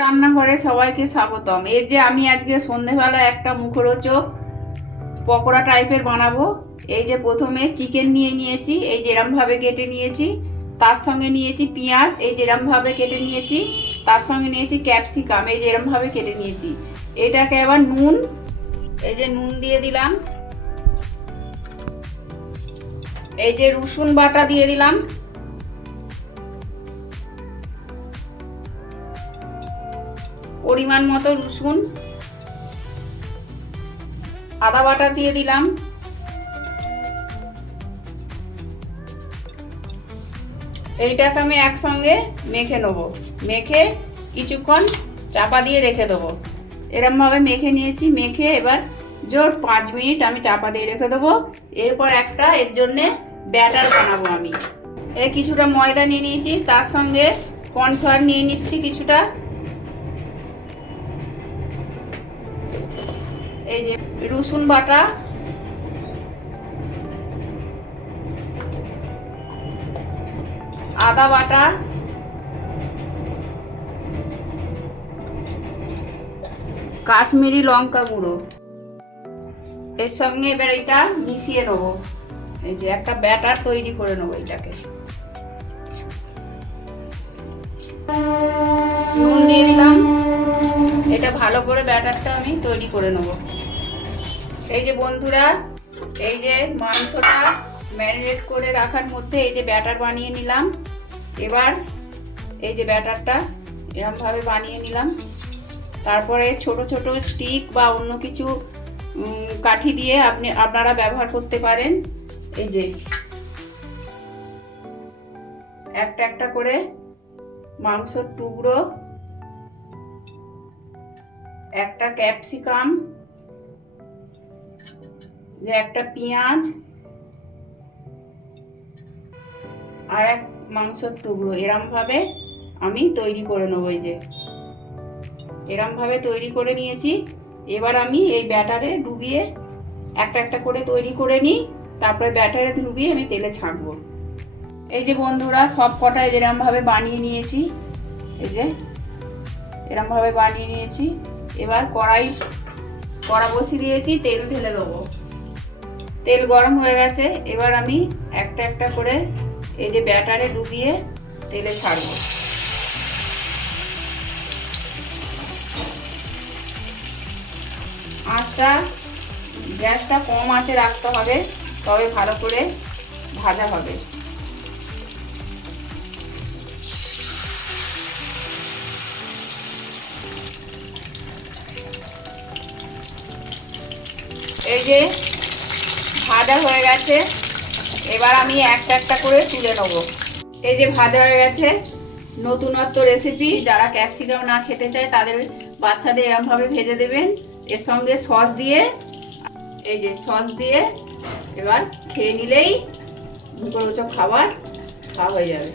রান্নাঘরে সবাইকে স্বাগতম। এই যে আমি আজকে সন্ধেবেলা একটা মুখরোচক পকোড়া টাইপের বানাবো। এই যে প্রথমে চিকেন নিয়ে নিয়েছি, এই যেরম ভাবে কেটে নিয়েছি। তার সঙ্গে নিয়েছি পেঁয়াজ, এই যেরম ভাবে কেটে নিয়েছি। তার সঙ্গে নিয়েছি ক্যাপসিকাম, এই যেরম ভাবে কেটে নিয়েছি। এটাকে আবার নুন, এই যে নুন দিয়ে দিলাম। এই যে রসুন বাটা দিয়ে দিলাম। পরিমাণ মতো রসুন, আদা বাটা দিয়ে দিলাম। এইটাকে আমি একসঙ্গে মেখে নেবো। মেখে কিছুক্ষণ চাপা দিয়ে রেখে দেবো। এরমভাবে মেখে নিয়েছি। মেখে এবার জোর 5 মিনিট আমি চাপা দিয়ে রেখে দেবো। এরপর একটা এর জন্যে ব্যাটার বানাবো আমি। কিছুটা ময়দা নিয়ে নিয়েছি, তার সঙ্গে কর্নফ্লাওয়ার নিয়ে নিচ্ছি কিছুটা। এই যে রসুন বাটা, আদা বাটা, কাশ্মীরি লঙ্কা গুঁড়ো, এর সঙ্গে এবার এটা মিশিয়ে নেবো। এই যে একটা ব্যাটার তৈরি করে নেবো। এটাকে নুন দিয়ে দিলাম। এটা ভালো করে ব্যাটারটা আমি তৈরি করে নেবো। এই যে বন্ধুরা, এই যে মাংসটা ম্যারিনেট করে রাখার মধ্যে এই যে ব্যাটার বানিয়ে নিলাম। এবার এই যে ব্যাটারটা এরকমভাবে বানিয়ে নিলাম। তারপরে ছোট ছোট স্টিক বা অন্য কিছু কাঠি দিয়ে আপনারা ব্যবহার করতে পারেন। এই যে একটা একটা করে মাংসর টুকরো, একটা ক্যাপসিকাম, যে একটা পেঁয়াজ আর এক মাংসর টুকরো, এরম ভাবে আমি তৈরি করে নেবো। এই যে এরম ভাবে তৈরি করে নিয়েছি। এবার আমি এই ব্যাটারে ডুবিয়ে একটা একটা করে তৈরি করে নিই। তারপরে ব্যাটারে ডুবিয়ে আমি তেলে ছাঁকবো। এই যে বন্ধুরা, সব কটাই যেরকম ভাবে বানিয়ে নিয়েছি। এই যে এরকম ভাবে বানিয়ে নিয়েছি। এবার কড়া বসিয়ে দিয়েছি, তেল ঢেলে দেবো। তেল গরম হয়ে গেছে। এবার আমি একটা একটা করে এই যে ব্যাটারে ডুবিয়ে তেলে ছাড়বো। গ্যাসটা কম আঁচে রাখতে হবে, তবে ভালো করে ভাজা হবে। এই যে ভাজা হয়ে গেছে। এবার আমি একটা একটা করে তুলে নেব। এই যে ভাজা হয়ে গেছে। নতুনত্ব রেসিপি, যারা ক্যাপসিকাম না খেতে চায় তাদের বাচ্চাদের এরমভাবে ভেজে দেবেন। এর সঙ্গে সস দিয়ে, এই যে সস দিয়ে এবার খেয়ে নিলেই মুখরোচক খাবার খাওয়া হয়ে যাবে।